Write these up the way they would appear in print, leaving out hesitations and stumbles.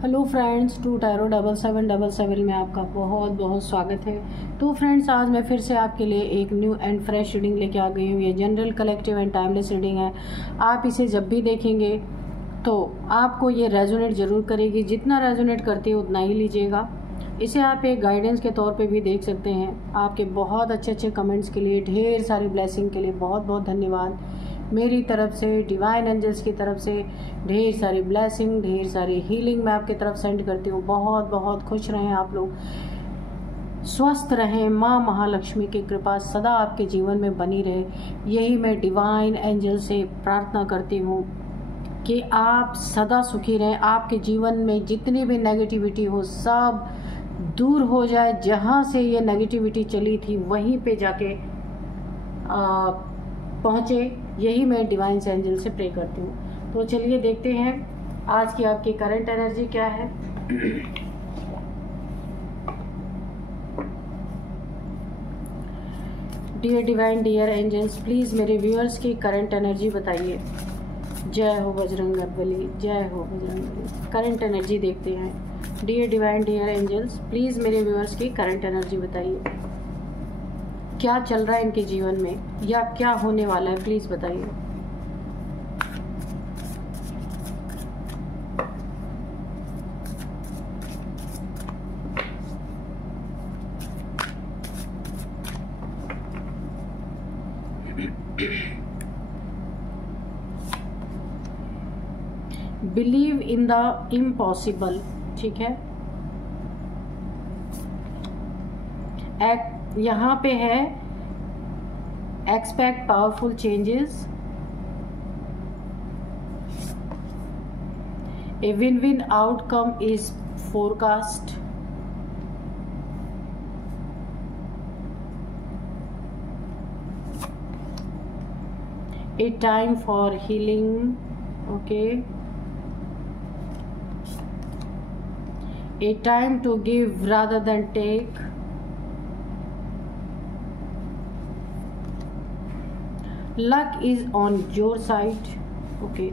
Hello friends, to tarot 7777 में आपका बहुत बहुत स्वागत है। तो फ्रेंड्स, आज मैं फिर से आपके लिए एक न्यू एंड फ्रेश रीडिंग लेके आ गई हूँ। ये general, collective and timeless reading है। आप इसे जब भी देखेंगे तो आपको ये रेजोनेट ज़रूर करेगी। जितना रेजोनेट करती है उतना ही लीजिएगा। इसे आप एक गाइडेंस के तौर पे भी देख सकते हैं। आपके बहुत अच्छे अच्छे कमेंट्स के लिए, ढेर सारी ब्लेसिंग के लिए बहुत बहुत धन्यवाद। मेरी तरफ से, डिवाइन एंजल्स की तरफ से ढेर सारी ब्लेसिंग, ढेर सारी हीलिंग मैं आपकी तरफ सेंड करती हूँ। बहुत बहुत खुश रहें आप लोग, स्वस्थ रहें। माँ महालक्ष्मी की कृपा सदा आपके जीवन में बनी रहे, यही मैं डिवाइन एंजल से प्रार्थना करती हूँ कि आप सदा सुखी रहें। आपके जीवन में जितनी भी नेगेटिविटी हो सब दूर हो जाए। जहाँ से ये नेगेटिविटी चली थी वहीं पे जाके पहुँचे, यही मैं डिवाइन एंजल से प्रे करती हूँ। तो चलिए देखते हैं आज की आपकी करंट एनर्जी क्या है। Dear divine, dear angels, please मेरे व्यूअर्स की करंट एनर्जी बताइए। जय हो बजरंगबली, जय हो बजरंगबली। करंट एनर्जी देखते हैं। Dear divine, dear angels, please मेरे व्यूअर्स की करंट एनर्जी बताइए। क्या चल रहा है इनके जीवन में या क्या होने वाला है, प्लीज़ बताइए। बिलीव इन द इम्पॉसिबल, ठीक है। यहाँ पे है expect powerful changes, a win win outcome is forecast, A time for healing, okay, a time to give rather than take, luck is on your side, okay.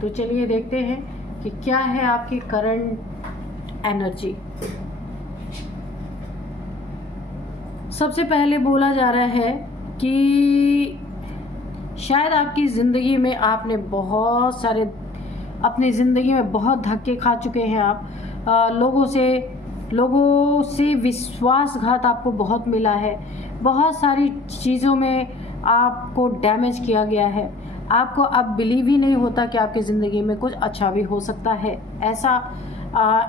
तो चलिए देखते हैं कि क्या है आपकी करंट एनर्जी। सबसे पहले बोला जा रहा है कि शायद आपकी ज़िंदगी में आपने बहुत सारे, अपनी ज़िंदगी में बहुत धक्के खा चुके हैं आप। लोगों से विश्वासघात आपको बहुत मिला है। बहुत सारी चीज़ों में आपको डैमेज किया गया है। आपको अब बिलीव ही नहीं होता कि आपकी ज़िंदगी में कुछ अच्छा भी हो सकता है। ऐसा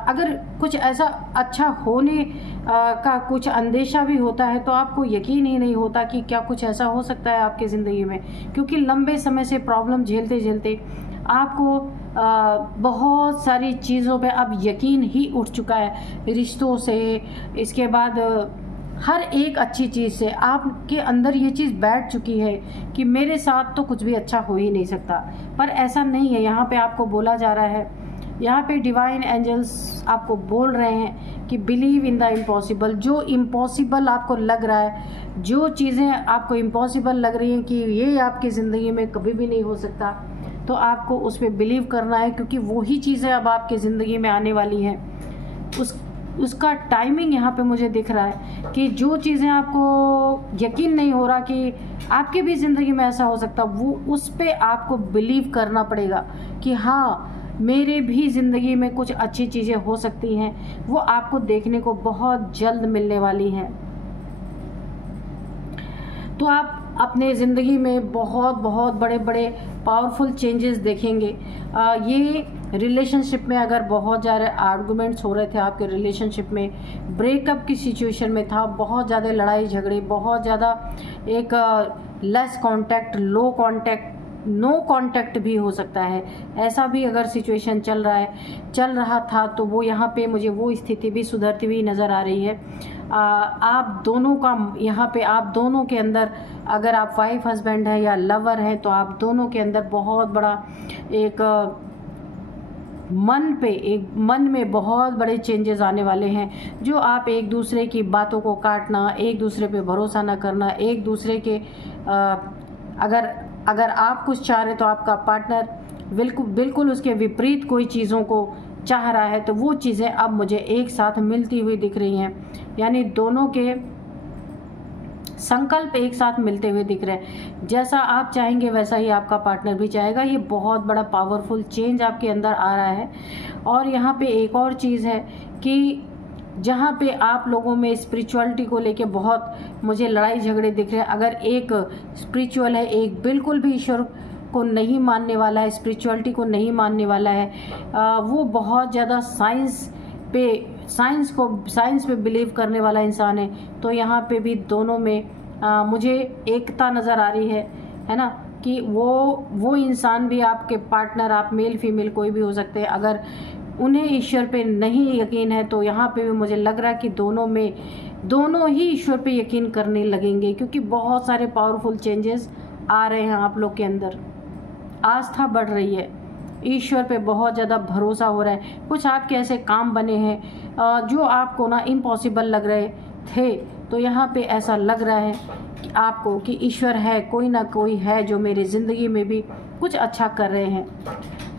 अगर कुछ ऐसा अच्छा होने का कुछ अंदेशा भी होता है तो आपको यकीन ही नहीं होता कि क्या कुछ ऐसा हो सकता है आपकी ज़िंदगी में, क्योंकि लंबे समय से प्रॉब्लम झेलते झेलते आपको बहुत सारी चीज़ों पे अब यकीन ही उठ चुका है। रिश्तों से, इसके बाद हर एक अच्छी चीज़ से आपके अंदर ये चीज़ बैठ चुकी है कि मेरे साथ तो कुछ भी अच्छा हो ही नहीं सकता। पर ऐसा नहीं है। यहाँ पे आपको बोला जा रहा है, यहाँ पे डिवाइन एंजल्स आपको बोल रहे हैं कि बिलीव इन द इम्पॉसिबल। जो इम्पॉसिबल आपको लग रहा है, जो चीज़ें आपको इम्पॉसिबल लग रही हैं कि ये आपकी ज़िंदगी में कभी भी नहीं हो सकता, तो आपको उस पर बिलीव करना है, क्योंकि वही चीज़ें अब आपकी ज़िंदगी में आने वाली हैं। उसका टाइमिंग यहाँ पे मुझे दिख रहा है कि जो चीज़ें आपको यकीन नहीं हो रहा कि आपकी भी ज़िंदगी में ऐसा हो सकता, वो उस पर आपको बिलीव करना पड़ेगा कि हाँ, मेरे भी ज़िंदगी में कुछ अच्छी चीज़ें हो सकती हैं। वो आपको देखने को बहुत जल्द मिलने वाली हैं। तो आप अपने ज़िंदगी में बहुत बहुत बड़े बड़े पावरफुल चेंजेस देखेंगे। ये रिलेशनशिप में अगर बहुत ज़्यादा आर्गुमेंट्स हो रहे थे, आपके रिलेशनशिप में ब्रेकअप की सिचुएशन में था, बहुत ज़्यादा लड़ाई झगड़े, बहुत ज़्यादा एक लेस कांटेक्ट, लो कांटेक्ट, नो कांटेक्ट भी हो सकता है। ऐसा भी अगर सिचुएशन चल रहा था तो वो यहाँ पे मुझे वो स्थिति भी सुधरती हुई नज़र आ रही है। आप दोनों का यहाँ पे, आप दोनों के अंदर, अगर आप वाइफ हस्बैंड हैं या लवर हैं, तो आप दोनों के अंदर बहुत बड़ा एक मन में बहुत बड़े चेंजेस आने वाले हैं। जो आप एक दूसरे की बातों को काटना, एक दूसरे पे भरोसा ना करना, एक दूसरे के अगर आप कुछ चाह रहे तो आपका पार्टनर बिल्कुल उसके विपरीत कोई चीज़ों को चाह रहा है, तो वो चीज़ें अब मुझे एक साथ मिलती हुई दिख रही हैं, यानी दोनों के संकल्प एक साथ मिलते हुए दिख रहे हैं। जैसा आप चाहेंगे वैसा ही आपका पार्टनर भी चाहेगा। ये बहुत बड़ा पावरफुल चेंज आपके अंदर आ रहा है। और यहाँ पे एक और चीज़ है कि जहाँ पे आप लोगों में स्पिरिचुअलिटी को लेके बहुत मुझे लड़ाई झगड़े दिख रहे हैं, अगर एक स्पिरिचुअल है, एक बिल्कुल भी ईश्वर को नहीं मानने वाला है, स्पिरिचुअलिटी को नहीं मानने वाला है, वो बहुत ज़्यादा साइंस पे बिलीव करने वाला इंसान है, तो यहाँ पे भी दोनों में मुझे एकता नज़र आ रही है ना, कि वो इंसान भी आपके पार्टनर, आप मेल फीमेल कोई भी हो सकते हैं, अगर उन्हें ईश्वर पे नहीं यकीन है तो यहाँ पे भी मुझे लग रहा है कि दोनों ही ईश्वर पे यकीन करने लगेंगे, क्योंकि बहुत सारे पावरफुल चेंजेस आ रहे हैं आप लोग के अंदर। आस्था बढ़ रही है, ईश्वर पे बहुत ज़्यादा भरोसा हो रहा है। कुछ आपके ऐसे काम बने हैं जो आपको ना इम्पॉसिबल लग रहे थे, तो यहाँ पे ऐसा लग रहा है कि आपको कि ईश्वर है, कोई ना कोई है जो मेरी ज़िंदगी में भी कुछ अच्छा कर रहे हैं।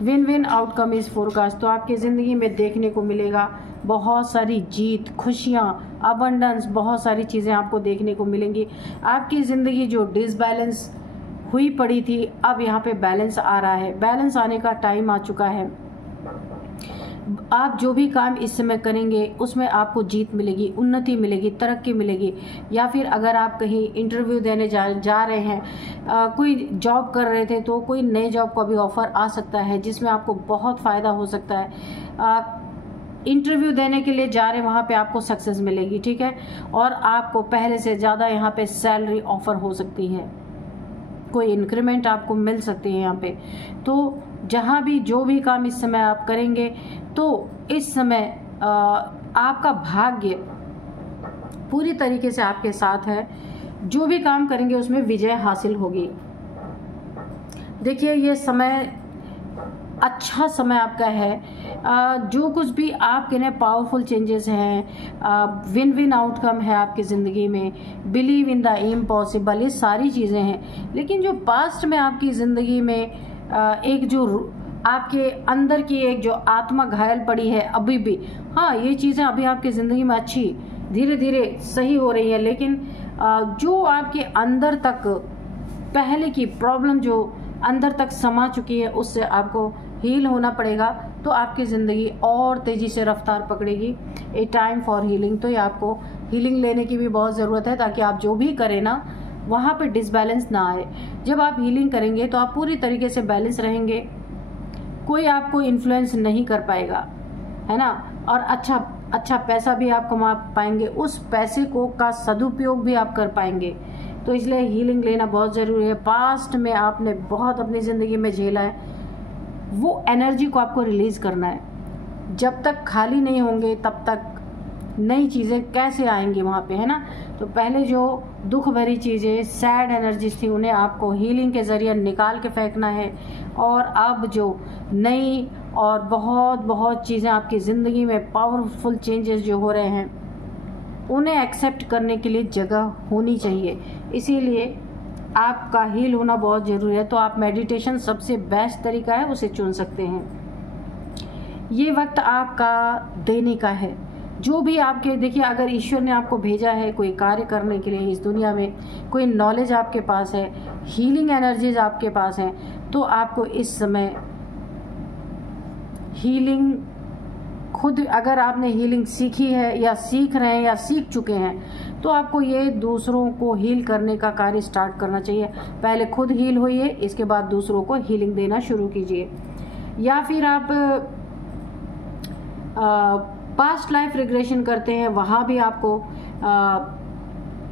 Win win outcome is forecast, तो आपकी ज़िंदगी में देखने को मिलेगा बहुत सारी जीत, खुशियाँ, अबंडेंस, बहुत सारी चीज़ें आपको देखने को मिलेंगी। आपकी ज़िंदगी जो डिसबैलेंस हुई पड़ी थी, अब यहाँ पे बैलेंस आ रहा है, बैलेंस आने का टाइम आ चुका है। आप जो भी काम इस समय करेंगे उसमें आपको जीत मिलेगी, उन्नति मिलेगी, तरक्की मिलेगी। या फिर अगर आप कहीं इंटरव्यू देने जा रहे हैं, कोई जॉब कर रहे थे तो कोई नए जॉब का भी ऑफ़र आ सकता है जिसमें आपको बहुत फ़ायदा हो सकता है। इंटरव्यू देने के लिए जा रहे हैं, वहाँ पे आपको सक्सेस मिलेगी, ठीक है, और आपको पहले से ज़्यादा यहाँ पे सैलरी ऑफ़र हो सकती है, कोई इंक्रीमेंट आपको मिल सकती है यहाँ पे। तो जहाँ भी जो भी काम इस समय आप करेंगे, तो इस समय आपका भाग्य पूरी तरीके से आपके साथ है। जो भी काम करेंगे उसमें विजय हासिल होगी। देखिए, ये समय अच्छा समय आपका है। जो कुछ भी आपके लिए पावरफुल चेंजेस हैं, विन विन आउटकम है आपकी ज़िंदगी में, बिलीव इन द इम्पॉसिबल, ये सारी चीज़ें हैं। लेकिन जो पास्ट में आपकी ज़िंदगी में एक जो आपके अंदर की एक जो आत्मा घायल पड़ी है अभी भी, हाँ, ये चीज़ें अभी आपकी ज़िंदगी में अच्छी धीरे धीरे सही हो रही है, लेकिन जो आपके अंदर तक पहले की प्रॉब्लम जो अंदर तक समा चुकी है उससे आपको हील होना पड़ेगा। तो आपकी ज़िंदगी और तेज़ी से रफ्तार पकड़ेगी। ए टाइम फॉर हीलिंग, तो ये आपको हीलिंग लेने की भी बहुत ज़रूरत है, ताकि आप जो भी करें ना वहाँ पे डिसबैलेंस ना आए। जब आप हीलिंग करेंगे तो आप पूरी तरीके से बैलेंस रहेंगे, कोई आपको इन्फ्लुएंस नहीं कर पाएगा, है ना, और अच्छा पैसा भी आप कमा पाएंगे, उस पैसे का सदुपयोग भी आप कर पाएंगे। तो इसलिए हीलिंग लेना बहुत ज़रूरी है। पास्ट में आपने बहुत अपनी ज़िंदगी में झेला है, वो एनर्जी को आपको रिलीज़ करना है। जब तक खाली नहीं होंगे तब तक नई चीज़ें कैसे आएंगी वहाँ पे, है ना। तो पहले जो दुख भरी चीज़ें, सैड एनर्जीज थी, उन्हें आपको हीलिंग के ज़रिए निकाल के फेंकना है। और अब जो नई और बहुत चीज़ें आपकी ज़िंदगी में पावरफुल चेंजेस जो हो रहे हैं, उन्हें एक्सेप्ट करने के लिए जगह होनी चाहिए। इसीलिए आपका हील होना बहुत ज़रूरी है। तो आप मेडिटेशन सबसे बेस्ट तरीका है, उसे चुन सकते हैं। ये वक्त आपका देने का है। जो भी आपके, देखिए, अगर ईश्वर ने आपको भेजा है कोई कार्य करने के लिए इस दुनिया में, कोई नॉलेज आपके पास है, हीलिंग एनर्जीज आपके पास हैं, तो आपको इस समय हीलिंग खुद, अगर आपने हीलिंग सीखी है या सीख रहे हैं या सीख चुके हैं, तो आपको ये दूसरों को हील करने का कार्य स्टार्ट करना चाहिए। पहले खुद हील होइए, इसके बाद दूसरों को हीलिंग देना शुरू कीजिए। या फिर आप पास्ट लाइफ रिग्रेशन करते हैं, वहाँ भी आपको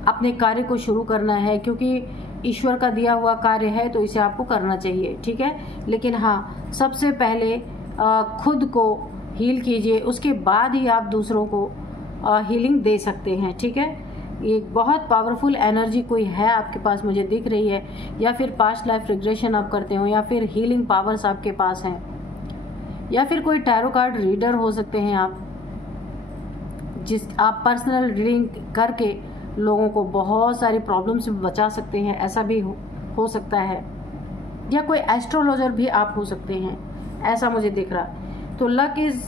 अपने कार्य को शुरू करना है, क्योंकि ईश्वर का दिया हुआ कार्य है तो इसे आपको करना चाहिए, ठीक है। लेकिन हाँ, सबसे पहले खुद को हील कीजिए, उसके बाद ही आप दूसरों को हीलिंग दे सकते हैं, ठीक है। एक बहुत पावरफुल एनर्जी कोई है आपके पास, मुझे दिख रही है, या फिर पास्ट लाइफ रिग्रेशन आप करते हो, या फिर हीलिंग पावर्स आपके पास हैं, या फिर कोई टैरो कार्ड रीडर हो सकते हैं आप, आप पर्सनल रीडिंग करके लोगों को बहुत सारी प्रॉब्लम से बचा सकते हैं, ऐसा भी हो सकता है। या कोई एस्ट्रोलॉजर भी आप हो सकते हैं, ऐसा मुझे दिख रहा है। तो luck is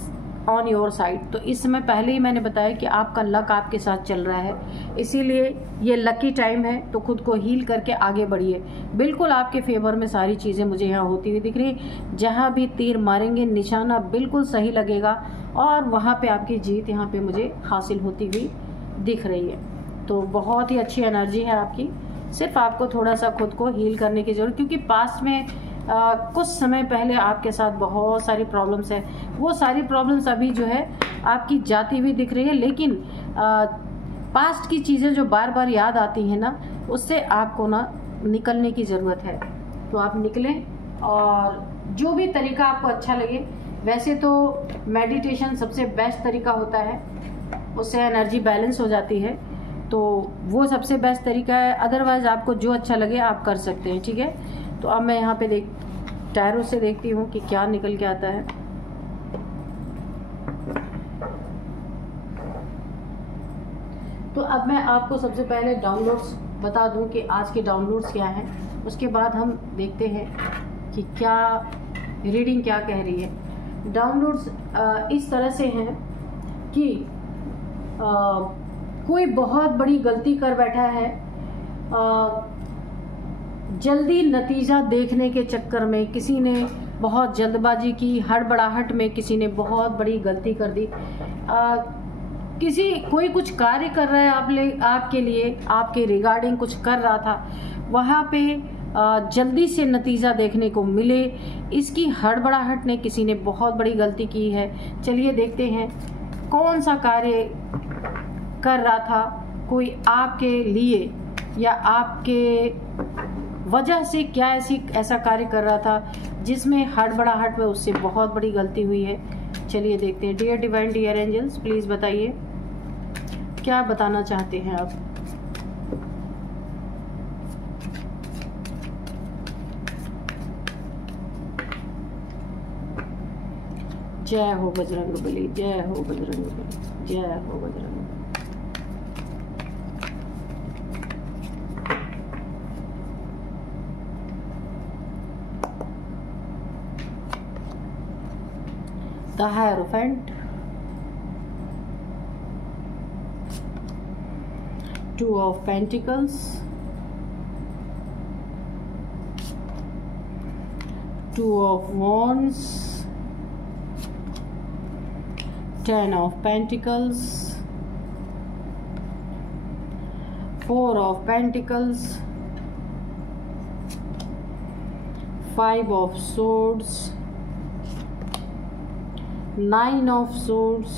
on your side. तो इस समय पहले ही मैंने बताया कि आपका लक आपके साथ चल रहा है, इसीलिए ये लकी टाइम है। तो खुद को हील करके आगे बढ़िए। बिल्कुल आपके फेवर में सारी चीज़ें मुझे यहाँ होती हुई दिख रही। जहाँ भी तीर मारेंगे निशाना बिल्कुल सही लगेगा और वहाँ पे आपकी जीत यहाँ पे मुझे हासिल होती हुई दिख रही है। तो बहुत ही अच्छी एनर्जी है आपकी। सिर्फ आपको थोड़ा सा खुद को हील करने की जरूरत, क्योंकि पास्ट में कुछ समय पहले आपके साथ बहुत सारी प्रॉब्लम्स है। वो सारी प्रॉब्लम्स अभी जो है आपकी जाती हुई दिख रही है, लेकिन पास्ट की चीज़ें जो बार बार याद आती हैं ना, उससे आपको ना निकलने की ज़रूरत है। तो आप निकलें और जो भी तरीका आपको अच्छा लगे। वैसे तो मेडिटेशन सबसे बेस्ट तरीका होता है, उससे एनर्जी बैलेंस हो जाती है, तो वो सबसे बेस्ट तरीका है। अदरवाइज़ आपको जो अच्छा लगे आप कर सकते हैं, ठीक है। तो अब मैं यहाँ पे टैरो से देखती हूँ कि क्या निकल के आता है। तो अब मैं आपको सबसे पहले डाउनलोड्स बता दूँ कि आज के डाउनलोड्स क्या हैं, उसके बाद हम देखते हैं कि क्या रीडिंग क्या कह रही है। डाउनलोड्स इस तरह से हैं कि कोई बहुत बड़ी गलती कर बैठा है, जल्दी नतीजा देखने के चक्कर में किसी ने बहुत जल्दबाजी की, हड़बड़ाहट में किसी ने बहुत बड़ी गलती कर दी। कोई कुछ कार्य कर रहा है आपके लिए, आपके रिगार्डिंग कुछ कर रहा था, वहाँ पे जल्दी से नतीजा देखने को मिले, इसकी हड़बड़ाहट ने किसी ने बहुत बड़ी गलती की है। चलिए देखते हैं कौन सा कार्य कर रहा था कोई आपके लिए, या आपके वजह से क्या ऐसा कार्य कर रहा था जिसमें हड़बड़ाहट में उससे बहुत बड़ी गलती हुई है। चलिए देखते हैं। Dear divine, dear angels, please बताइए क्या बताना चाहते हैं आप। जय हो बजरंगबली, जय हो बजरंगबली, जय हो Bajrangbali. The Hierophant, Two of Pentacles, Two of Wands, Ten of Pentacles, Four of Pentacles, Five of Swords, Nine of Swords,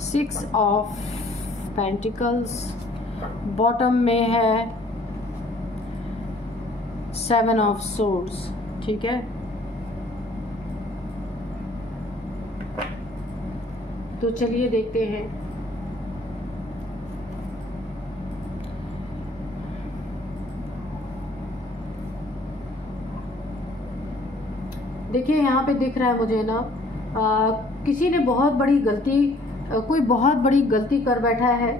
Six of Pentacles, bottom में है Seven of Swords, ठीक है। तो चलिए देखते हैं। देखिए यहाँ पे दिख रहा है मुझे ना, किसी ने बहुत बड़ी गलती, कोई बहुत बड़ी गलती कर बैठा है।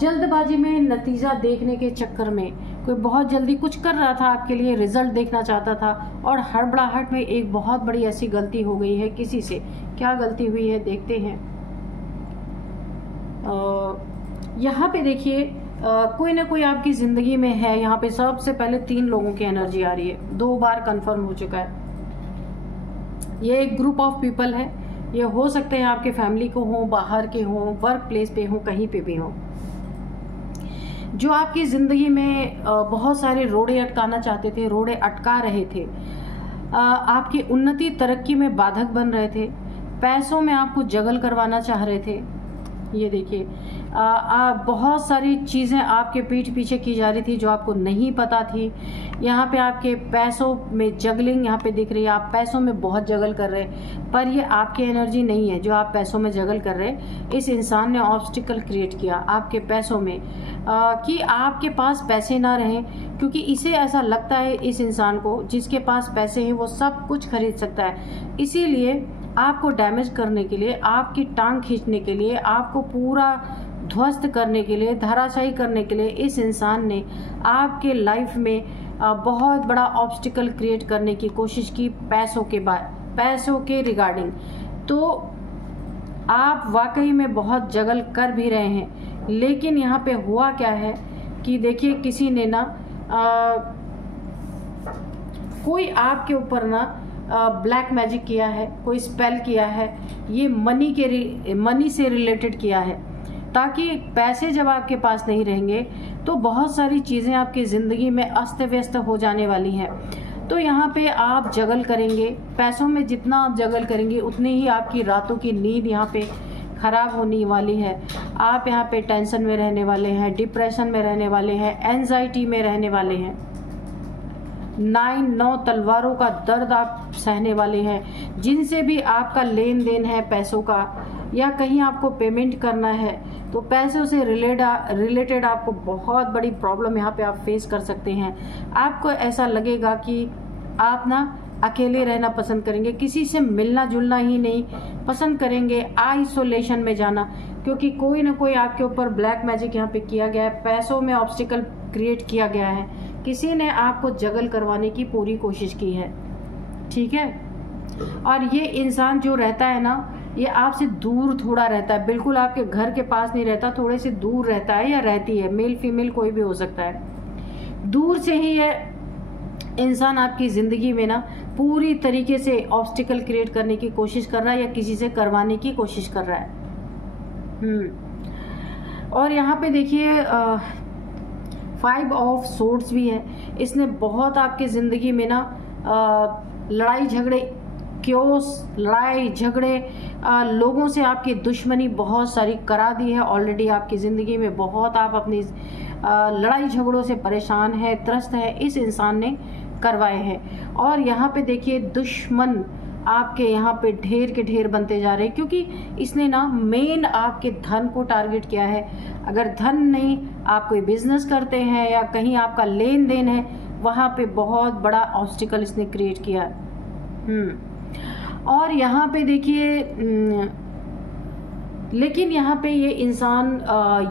जल्दबाजी में नतीजा देखने के चक्कर में कोई बहुत जल्दी कुछ कर रहा था, आपके लिए रिजल्ट देखना चाहता था, और हड़बड़ाहट में एक बहुत बड़ी ऐसी गलती हो गई है किसी से। क्या गलती हुई है देखते हैं। यहाँ पे देखिए कोई ना कोई आपकी ज़िंदगी में है। यहाँ पे सबसे पहले 3 लोगों की एनर्जी आ रही है, 2 बार कंफर्म हो चुका है। ये एक ग्रुप ऑफ पीपल है, ये हो सकते हैं आपके फैमिली को हो, बाहर के हो, वर्क प्लेस पे हो, कहीं पे भी हो, जो आपकी ज़िंदगी में बहुत सारे रोड़े अटकाना चाहते थे, रोड़े अटका रहे थे, आपकी उन्नति तरक्की में बाधक बन रहे थे, पैसों में आपको जगल करवाना चाह रहे थे। ये देखिए बहुत सारी चीज़ें आपके पीठ पीछे की जा रही थी जो आपको नहीं पता थी। यहाँ पे आपके पैसों में जगलिंग यहाँ पे दिख रही है, आप पैसों में बहुत जगल कर रहे हैं, पर ये आपकी एनर्जी नहीं है जो आप पैसों में जगल कर रहे हैं। इस इंसान ने ऑब्स्टिकल क्रिएट किया आपके पैसों में कि आपके पास पैसे ना रहें, क्योंकि इसे ऐसा लगता है, इस इंसान को जिसके पास पैसे हैं वो सब कुछ खरीद सकता है। इसीलिए आपको डैमेज करने के लिए, आपकी टांग खींचने के लिए, आपको पूरा ध्वस्त करने के लिए, धराशायी करने के लिए इस इंसान ने आपके लाइफ में बहुत बड़ा ऑब्स्टिकल क्रिएट करने की कोशिश की पैसों के रिगार्डिंग। तो आप वाकई में बहुत जगल कर भी रहे हैं, लेकिन यहाँ पे हुआ क्या है कि देखिए किसी ने ना कोई आपके ऊपर ना ब्लैक मैजिक किया है, कोई स्पेल किया है, ये मनी से रिलेटेड किया है, ताकि पैसे जब आपके पास नहीं रहेंगे तो बहुत सारी चीज़ें आपकी ज़िंदगी में अस्त व्यस्त हो जाने वाली हैं। तो यहाँ पे आप जगल करेंगे, पैसों में जितना आप जगल करेंगे उतनी ही आपकी रातों की नींद यहाँ पे ख़राब होने वाली है। आप यहाँ पे टेंशन में रहने वाले हैं, डिप्रेशन में रहने वाले हैं, एंजाइटी में रहने वाले हैं, 9 तलवारों का दर्द आप सहने वाले हैं। जिनसे भी आपका लेन देन है पैसों का, या कहीं आपको पेमेंट करना है, तो पैसों से रिलेटेड आपको बहुत बड़ी प्रॉब्लम यहाँ पे आप फेस कर सकते हैं। आपको ऐसा लगेगा कि आप ना अकेले रहना पसंद करेंगे, किसी से मिलना जुलना ही नहीं पसंद करेंगे, आइसोलेशन में जाना, क्योंकि कोई ना कोई आपके ऊपर ब्लैक मैजिक यहाँ पे किया गया है, पैसों में ऑब्स्टिकल क्रिएट किया गया है, किसी ने आपको जगल करवाने की पूरी कोशिश की है। ठीक है, और ये इंसान जो रहता है ना, ये आपसे दूर थोड़ा रहता है, बिल्कुल आपके घर के पास नहीं रहता, थोड़े से दूर रहता है या रहती है, मेल फीमेल कोई भी हो सकता है। दूर से ही ये इंसान आपकी ज़िंदगी में ना पूरी तरीके से ऑब्स्टिकल क्रिएट करने की कोशिश कर रहा है या किसी से करवाने की कोशिश कर रहा है। और यहाँ पे देखिए 5 ऑफ सोर्ड्स भी है। इसने बहुत आपकी ज़िंदगी में ना लड़ाई झगड़े लोगों से आपकी दुश्मनी बहुत सारी करा दी है ऑलरेडी। आपकी ज़िंदगी में बहुत आप अपनी लड़ाई झगड़ों से परेशान है, त्रस्त है, इस इंसान ने करवाए हैं। और यहाँ पे देखिए दुश्मन आपके यहाँ पे ढेर के ढेर बनते जा रहे हैं, क्योंकि इसने ना मेन आपके धन को टारगेट किया है। अगर धन नहीं, आप कोई बिजनेस करते हैं या कहीं आपका लेन देन है, वहाँ पे बहुत बड़ा ऑब्स्टिकल इसने क्रिएट किया है। और यहाँ पे देखिए लेकिन यहाँ पे ये इंसान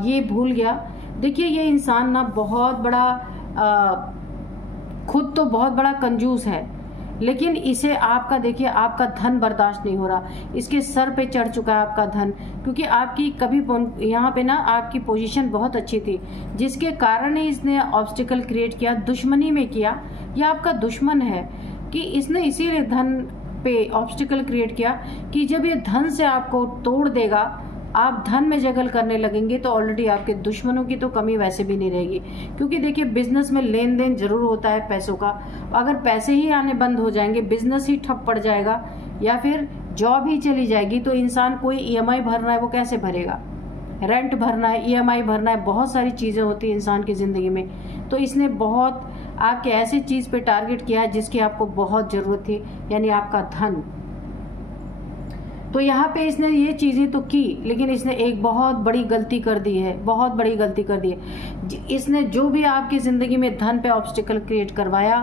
ये भूल गया। देखिए ये इंसान ना बहुत बड़ा खुद तो बहुत बड़ा कंजूस है, लेकिन इसे आपका देखिए आपका धन बर्दाश्त नहीं हो रहा, इसके सर पे चढ़ चुका है आपका धन, क्योंकि आपकी कभी यहाँ पे ना आपकी पोजीशन बहुत अच्छी थी, जिसके कारण ही इसने ऑब्स्टिकल क्रिएट किया, दुश्मनी में किया। यह आपका दुश्मन है कि इसने इसीलिए धन पे ऑब्स्टिकल क्रिएट किया कि जब ये धन से आपको तोड़ देगा, आप धन में जगल करने लगेंगे, तो ऑलरेडी आपके दुश्मनों की तो कमी वैसे भी नहीं रहेगी। क्योंकि देखिए बिजनेस में लेन देन जरूर होता है पैसों का, अगर पैसे ही आने बंद हो जाएंगे, बिजनेस ही ठप पड़ जाएगा या फिर जॉब ही चली जाएगी, तो इंसान कोई EMI भरना है वो कैसे भरेगा, रेंट भरना है, EMI भरना है, बहुत सारी चीज़ें होती हैं इंसान की ज़िंदगी में। तो इसने बहुत आपके ऐसी चीज़ पे टारगेट किया है जिसकी आपको बहुत ज़रूरत थी, यानी आपका धन। तो यहाँ पे इसने ये चीज़ें तो की, लेकिन इसने एक बहुत बड़ी गलती कर दी है, बहुत बड़ी गलती कर दी है। इसने जो भी आपकी ज़िंदगी में धन पे ऑब्स्टिकल क्रिएट करवाया,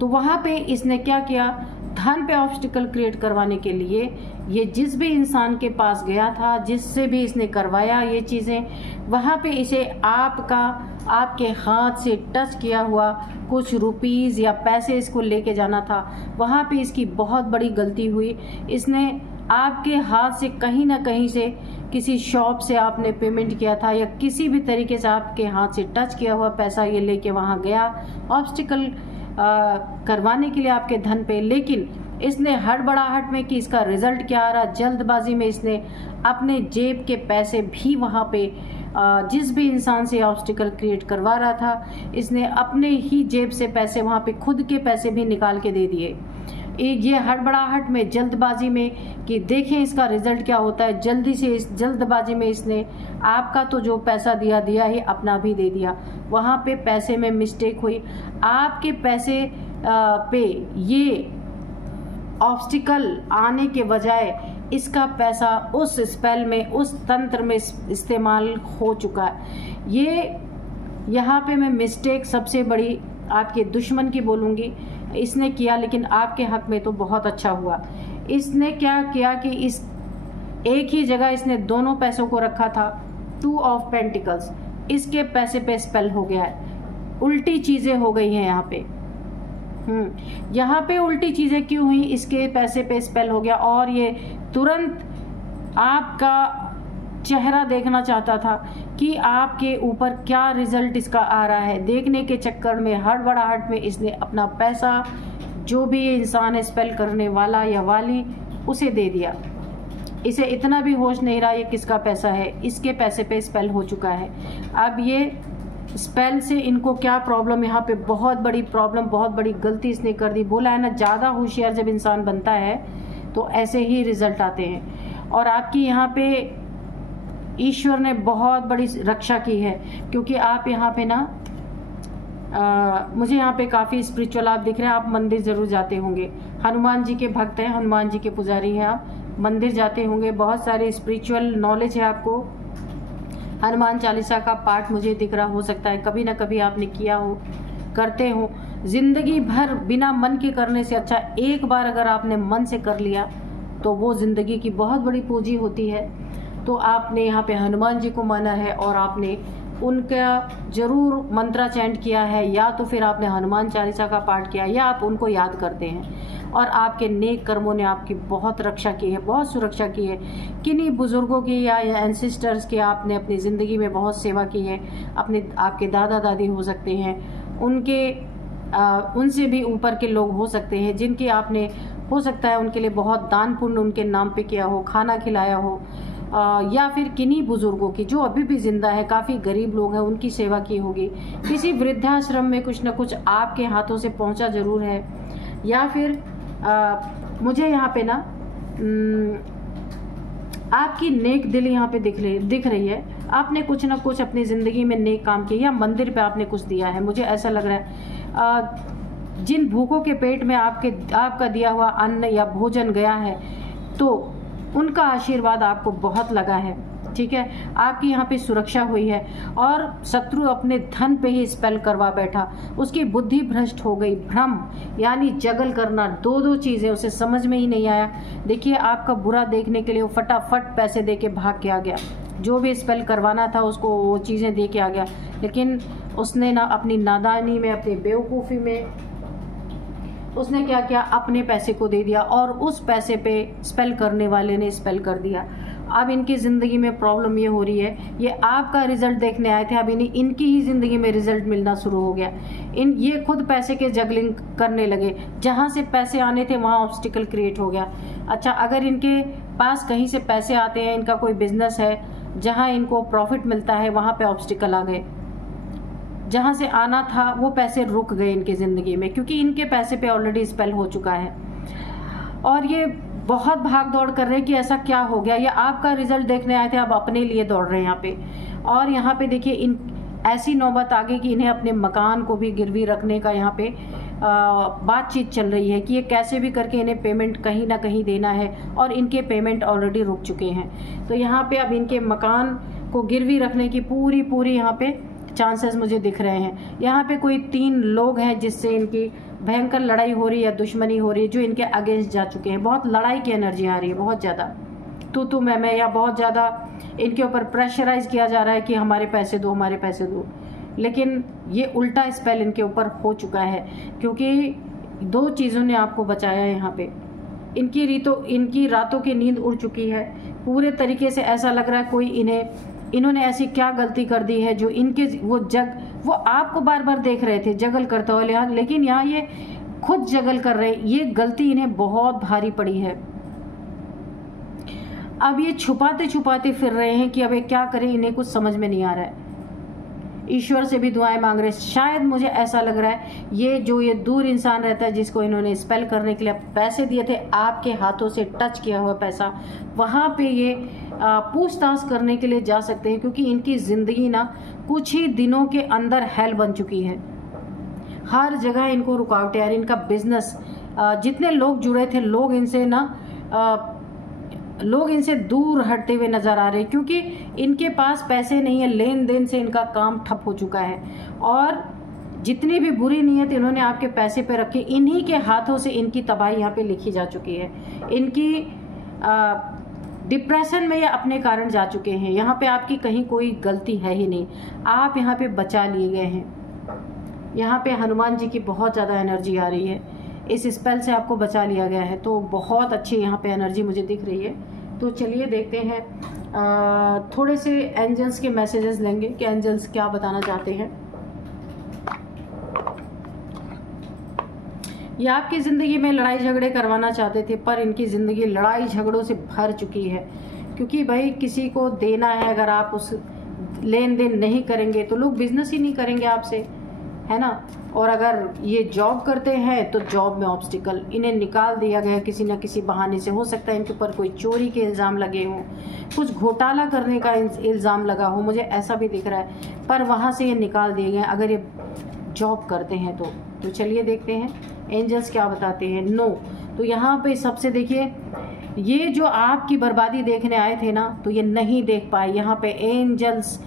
तो वहाँ पे इसने क्या किया, धन पे ऑब्स्टिकल क्रिएट करवाने के लिए ये जिस भी इंसान के पास गया था, जिससे भी इसने करवाया ये चीज़ें, वहाँ पे इसे आपके हाथ से टच किया हुआ कुछ रुपीज़ या पैसे इसको लेके जाना था, वहाँ पे इसकी बहुत बड़ी गलती हुई। इसने आपके हाथ से कहीं ना कहीं से किसी शॉप से आपने पेमेंट किया था या किसी भी तरीके से आपके हाथ से टच किया हुआ पैसा ये लेके वहाँ गया ऑब्स्टिकल करवाने के लिए आपके धन पे, लेकिन इसने हड़बड़ाहट में कि इसका रिजल्ट क्या आ रहा, जल्दबाजी में इसने अपने जेब के पैसे भी वहाँ पे जिस भी इंसान से ऑब्स्टिकल क्रिएट करवा रहा था, इसने अपने ही जेब से पैसे वहाँ पे खुद के पैसे भी निकाल के दे दिए। ये हड़बड़ाहट में, जल्दबाजी में कि देखें इसका रिजल्ट क्या होता है, जल्दी से इस जल्दबाजी में इसने आपका तो जो पैसा दिया ही अपना भी दे दिया। वहाँ पे पैसे में मिस्टेक हुई, आपके पैसे पे ये ऑब्स्टिकल आने के बजाय इसका पैसा उस स्पेल में, उस तंत्र में इस्तेमाल हो चुका है। ये यहाँ पे मैं मिस्टेक सबसे बड़ी आपके दुश्मन की बोलूँगी, इसने किया, लेकिन आपके हक में तो बहुत अच्छा हुआ। इसने क्या किया कि इस एक ही जगह इसने दोनों पैसों को रखा था, 2 ऑफ पेंटिकल्स, इसके पैसे पे स्पेल हो गया है। उल्टी चीज़ें हो गई हैं यहाँ पे। यहाँ पे उल्टी चीज़ें क्यों हुई, इसके पैसे पे स्पेल हो गया और ये तुरंत आपका चेहरा देखना चाहता था कि आपके ऊपर क्या रिजल्ट इसका आ रहा है। देखने के चक्कर में हड़बड़ाहट में इसने अपना पैसा, जो भी ये इंसान है स्पेल करने वाला या वाली, उसे दे दिया। इसे इतना भी होश नहीं रहा ये किसका पैसा है, इसके पैसे पे स्पेल हो चुका है। अब ये स्पेल से इनको क्या प्रॉब्लम, यहाँ पे बहुत बड़ी प्रॉब्लम, बहुत बड़ी गलती इसने कर दी। बोला है ना, ज़्यादा होशियार जब इंसान बनता है तो ऐसे ही रिजल्ट आते हैं। और आपकी यहाँ पे ईश्वर ने बहुत बड़ी रक्षा की है, क्योंकि आप यहाँ पे ना मुझे यहाँ पे काफ़ी स्पिरिचुअल आप दिख रहे हैं। आप मंदिर ज़रूर जाते होंगे, हनुमान जी के भक्त हैं, हनुमान जी के पुजारी हैं, आप मंदिर जाते होंगे, बहुत सारे स्पिरिचुअल नॉलेज है आपको। हनुमान चालीसा का पाठ मुझे दिख रहा, हो सकता है कभी ना कभी आपने किया हो, करते हो। ज़िंदगी भर बिना मन के करने से अच्छा एक बार अगर आपने मन से कर लिया तो वो ज़िंदगी की बहुत बड़ी पूंजी होती है। तो आपने यहाँ पे हनुमान जी को माना है और आपने उनका ज़रूर मंत्रा चैंट किया है, या तो फिर आपने हनुमान चालीसा का पाठ किया, या आप उनको याद करते हैं। और आपके नेक कर्मों ने आपकी बहुत रक्षा की है, बहुत सुरक्षा की है। किन्हीं बुज़ुर्गों की या एंसेस्टर्स की आपने अपनी ज़िंदगी में बहुत सेवा की है। अपने आपके दादा दादी हो सकते हैं, उनसे भी ऊपर के लोग हो सकते हैं, जिनकी आपने हो सकता है उनके लिए बहुत दान पुण्य उनके नाम पे किया हो, खाना खिलाया हो, या फिर किन्हीं बुजुर्गों की जो अभी भी जिंदा है, काफ़ी गरीब लोग हैं, उनकी सेवा की होगी। किसी वृद्धाश्रम में कुछ ना कुछ आपके हाथों से पहुंचा ज़रूर है। या फिर मुझे यहाँ पे ना आपकी नेक दिल यहाँ पे दिख रही है। आपने कुछ ना कुछ अपनी ज़िंदगी में नेक काम किया, या मंदिर पे आपने कुछ दिया है, मुझे ऐसा लग रहा है। जिन भूखों के पेट में आपका दिया हुआ अन्न या भोजन गया है, तो उनका आशीर्वाद आपको बहुत लगा है, ठीक है। आपकी यहाँ पे सुरक्षा हुई है। और शत्रु अपने धन पे ही स्पेल करवा बैठा, उसकी बुद्धि भ्रष्ट हो गई। भ्रम यानी जगल करना, दो चीज़ें उसे समझ में ही नहीं आया। देखिए, आपका बुरा देखने के लिए वो फटाफट पैसे दे के भाग के आ गया। जो भी स्पेल करवाना था उसको वो चीज़ें दे के आ गया, लेकिन उसने ना अपनी नादानी में, अपनी बेवकूफ़ी में उसने क्या किया, अपने पैसे को दे दिया और उस पैसे पे स्पेल करने वाले ने स्पेल कर दिया। अब इनकी ज़िंदगी में प्रॉब्लम ये हो रही है, ये आपका रिजल्ट देखने आए थे, अब इनकी ही ज़िंदगी में रिजल्ट मिलना शुरू हो गया। ये खुद पैसे के जगलिंग करने लगे, जहाँ से पैसे आने थे वहाँ ऑब्स्टिकल क्रिएट हो गया। अच्छा, अगर इनके पास कहीं से पैसे आते हैं, इनका कोई बिजनेस है जहाँ इनको प्रॉफिट मिलता है, वहाँ पे ऑब्स्टिकल आ गए। जहाँ से आना था वो पैसे रुक गए इनकी ज़िंदगी में, क्योंकि इनके पैसे पे ऑलरेडी स्पेल हो चुका है। और ये बहुत भाग दौड़ कर रहे हैं कि ऐसा क्या हो गया। ये आपका रिजल्ट देखने आए थे, अब अपने लिए दौड़ रहे हैं यहाँ पे। और यहाँ पे देखिए, ऐसी नौबत आ गई कि इन्हें अपने मकान को भी गिरवी रखने का यहाँ पे बातचीत चल रही है कि ये कैसे भी करके इन्हें पेमेंट कहीं ना कहीं देना है, और इनके पेमेंट ऑलरेडी रुक चुके हैं। तो यहाँ पे अब इनके मकान को गिरवी रखने की पूरी यहाँ पे चांसेस मुझे दिख रहे हैं। यहाँ पे कोई 3 लोग हैं जिससे इनकी भयंकर लड़ाई हो रही है, दुश्मनी हो रही है, जो इनके अगेंस्ट जा चुके हैं। बहुत लड़ाई की एनर्जी आ रही है, बहुत ज़्यादा तू मैं, या बहुत ज़्यादा इनके ऊपर प्रेशराइज किया जा रहा है कि हमारे पैसे दो, हमारे पैसे दो। लेकिन ये उल्टा स्पेल इनके ऊपर हो चुका है, क्योंकि 2 चीज़ों ने आपको बचाया है। यहाँ पे इनकी रातों की नींद उड़ चुकी है पूरे तरीके से। ऐसा लग रहा है कोई इन्होंने ऐसी क्या गलती कर दी है जो इनके वो आपको बार बार देख रहे थे जगल करते हुए, लेकिन यहाँ ये खुद जगल कर रहे। ये गलती इन्हें बहुत भारी पड़ी है। अब ये छुपाते छुपाते फिर रहे हैं कि अब ये क्या करें, इन्हें कुछ समझ में नहीं आ रहा है। ईश्वर से भी दुआएं मांग रहे हैं। शायद मुझे ऐसा लग रहा है ये दूर इंसान रहता है जिसको इन्होंने स्पेल करने के लिए पैसे दिए थे, आपके हाथों से टच किया हुआ पैसा, वहाँ पे ये पूछताछ करने के लिए जा सकते हैं, क्योंकि इनकी ज़िंदगी ना कुछ ही दिनों के अंदर हेल बन चुकी है। हर जगह इनको रुकावटें आ रही। इनका बिजनेस, जितने लोग जुड़े थे, लोग इनसे दूर हटते हुए नजर आ रहे हैं, क्योंकि इनके पास पैसे नहीं है। लेन देन से इनका काम ठप हो चुका है, और जितनी भी बुरी नीयत इन्होंने आपके पैसे पे रखी, इन्हीं के हाथों से इनकी तबाही यहाँ पे लिखी जा चुकी है। इनकी डिप्रेशन में ये अपने कारण जा चुके हैं। यहाँ पे आपकी कहीं कोई गलती है ही नहीं, आप यहाँ पे बचा लिए गए हैं। यहाँ पे हनुमान जी की बहुत ज़्यादा एनर्जी आ रही है, इस स्पेल से आपको बचा लिया गया है, तो बहुत अच्छी यहाँ पे एनर्जी मुझे दिख रही है। तो चलिए देखते हैं, थोड़े से एंजल्स के मैसेजेस लेंगे कि एंजल्स क्या बताना चाहते हैं। ये आपकी ज़िंदगी में लड़ाई झगड़े करवाना चाहते थे, पर इनकी ज़िंदगी लड़ाई झगड़ों से भर चुकी है, क्योंकि भाई किसी को देना है, अगर आप उस लेन देन नहीं करेंगे तो लोग बिजनेस ही नहीं करेंगे आपसे, है ना। और अगर ये जॉब करते हैं तो जॉब में ऑब्स्टिकल, इन्हें निकाल दिया गया किसी न किसी बहाने से। हो सकता है इनके ऊपर कोई चोरी के इल्ज़ाम लगे हों, कुछ घोटाला करने का इल्ज़ाम लगा हो, मुझे ऐसा भी दिख रहा है, पर वहाँ से ये निकाल दिए गए अगर ये जॉब करते हैं तो चलिए देखते हैं एंजल्स क्या बताते हैं। नो, तो यहाँ पे सबसे देखिए, ये जो आपकी बर्बादी देखने आए थे ना, तो ये नहीं देख पाए। यहाँ पे एंजल्स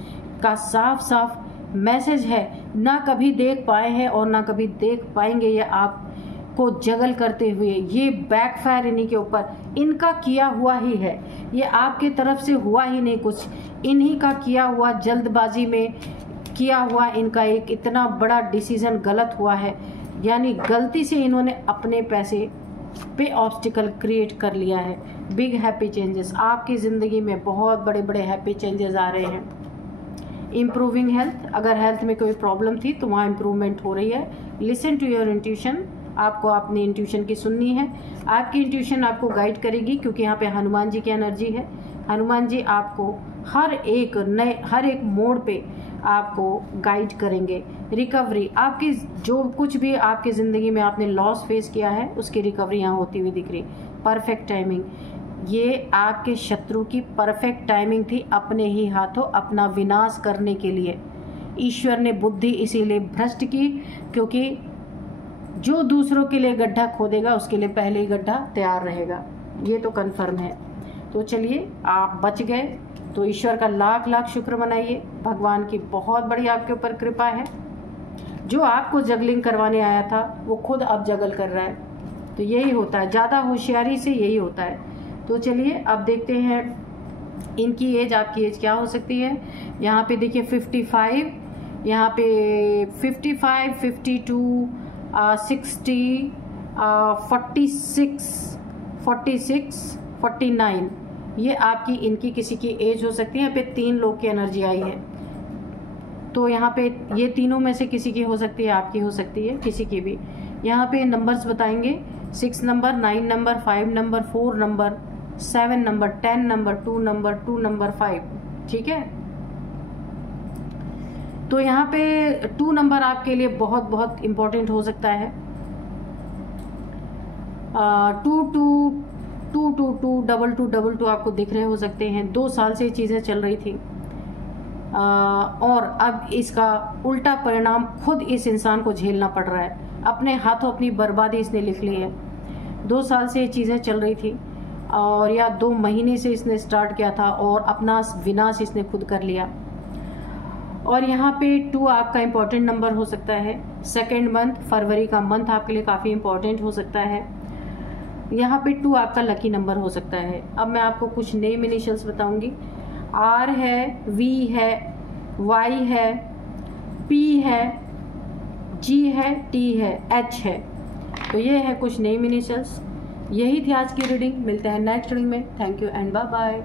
का साफ साफ मैसेज है, ना कभी देख पाए हैं और ना कभी देख पाएंगे ये आपको जगल करते हुए। ये बैकफायर इन्हीं के ऊपर, इनका किया हुआ ही है, ये आपके तरफ से हुआ ही नहीं कुछ, इन्हीं का किया हुआ, जल्दबाजी में किया हुआ इनका एक इतना बड़ा डिसीजन गलत हुआ है। यानी गलती से इन्होंने अपने पैसे पे ऑब्स्टिकल क्रिएट कर लिया है। बिग हैप्पी चेंजेस आपकी ज़िंदगी में, बहुत बड़े बड़े हैप्पी चेंजेस आ रहे हैं। इम्प्रूविंग हेल्थ, अगर हेल्थ में कोई प्रॉब्लम थी तो वहाँ इम्प्रूवमेंट हो रही है। लिसन टू योर इंट्यूशन, आपको अपनी इंट्यूशन की सुननी है, आपकी इंट्यूशन आपको गाइड करेगी, क्योंकि यहाँ पे हनुमान जी की एनर्जी है। हनुमान जी आपको हर एक मोड़ पे आपको गाइड करेंगे। रिकवरी, आपकी जो कुछ भी आपकी ज़िंदगी में आपने लॉस फेस किया है उसकी रिकवरी यहाँ होती हुई दिख रही। परफेक्ट टाइमिंग, ये आपके शत्रु की परफेक्ट टाइमिंग थी अपने ही हाथों अपना विनाश करने के लिए। ईश्वर ने बुद्धि इसीलिए भ्रष्ट की, क्योंकि जो दूसरों के लिए गड्ढा खोदेगा उसके लिए पहले ही गड्ढा तैयार रहेगा, ये तो कन्फर्म है। तो चलिए, आप बच गए तो ईश्वर का लाख लाख शुक्र मनाइए। भगवान की बहुत बड़ी आपके ऊपर कृपा है। जो आपको जगलिंग करवाने आया था वो खुद अब जगल कर रहा है, तो यही होता है, ज़्यादा होशियारी से यही होता है। तो चलिए अब देखते हैं इनकी एज, आपकी एज क्या हो सकती है। यहाँ पे देखिए 55, यहाँ पे 55, 52, 60, 46, 49, ये आपकी इनकी किसी की एज हो सकती है। यहाँ पे 3 लोग की एनर्जी आई है, तो यहाँ पे ये तीनों में से किसी की हो सकती है, आपकी हो सकती है, किसी की भी। यहाँ पे नंबर्स बताएंगे, 6 number, 9 number, 5 number, 4 number, 7 number, 10 number, 2 number, 2 number, 5, ठीक है। तो यहाँ पे 2 नंबर आपके लिए बहुत बहुत इम्पोर्टेंट हो सकता है। 2 2 आपको दिख रहे हो सकते हैं। 2 साल से ये चीज़ें चल रही थी, और अब इसका उल्टा परिणाम खुद इस इंसान को झेलना पड़ रहा है। अपने हाथों अपनी बर्बादी इसने लिख ली है। 2 साल से ये चीज़ें चल रही थी, और या 2 महीने से इसने स्टार्ट किया था और अपना विनाश इसने खुद कर लिया। और यहाँ पे 2 आपका इम्पोर्टेंट नंबर हो सकता है। 2nd मंथ, फरवरी का मंथ आपके लिए काफ़ी इम्पोर्टेंट हो सकता है। यहाँ पे 2 आपका लकी नंबर हो सकता है। अब मैं आपको कुछ नेम इनिशियल्स बताऊंगी। R है, V है, Y है, P है, G है, T है, H है। तो ये है कुछ नेम इनिशियल्स। यही थी आज की रीडिंग। मिलते हैं नेक्स्ट रीडिंग में। Thank you and bye bye.